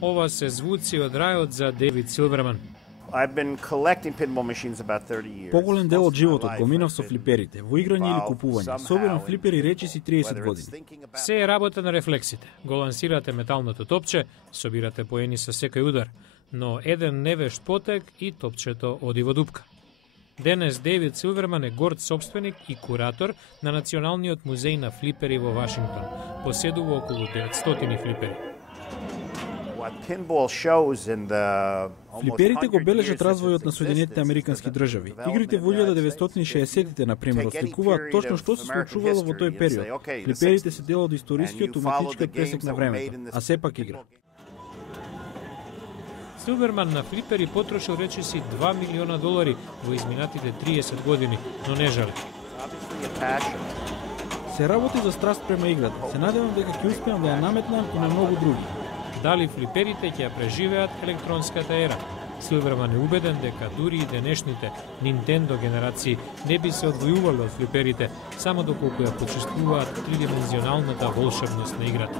Ова се звуци од рајот за Дейвид Силверман. Поголем дел од животот го минав со флиперите, во играње или купување. Собирам флипери речиси 30 години. Се е работа на рефлексите. Го лансирате металното топче, собирате поени со секој удар, но еден невешт потек и топчето оди во дупка. Денес Дейвид Силверман е горд собственик и куратор на Националниот музеј на флипери во Вашингтон. Поседува околу 900 флипери. Флиперите го бележат развојот на Соединетите Американски држави. Игрите во 1960-тите, например, осликуваат точно што се случувало во тој период. Флиперите се дел од историскиот уметничкиот пресек на времето, а сепак игра. Силверман на флипери потрошил речиси $2 милиона во изминатите 30 години, но не жали. Се работи за страст према играта. Се надевам дека ќе успеам да ја наметнам и на многу други. Дали флиперите ќе ја преживеат електронската ера? Силверман е убеден дека дури и денешните Nintendo генерации не би се одвојували од флиперите, само доколку ја почувствуваат тридимензионалната волшебност на играта.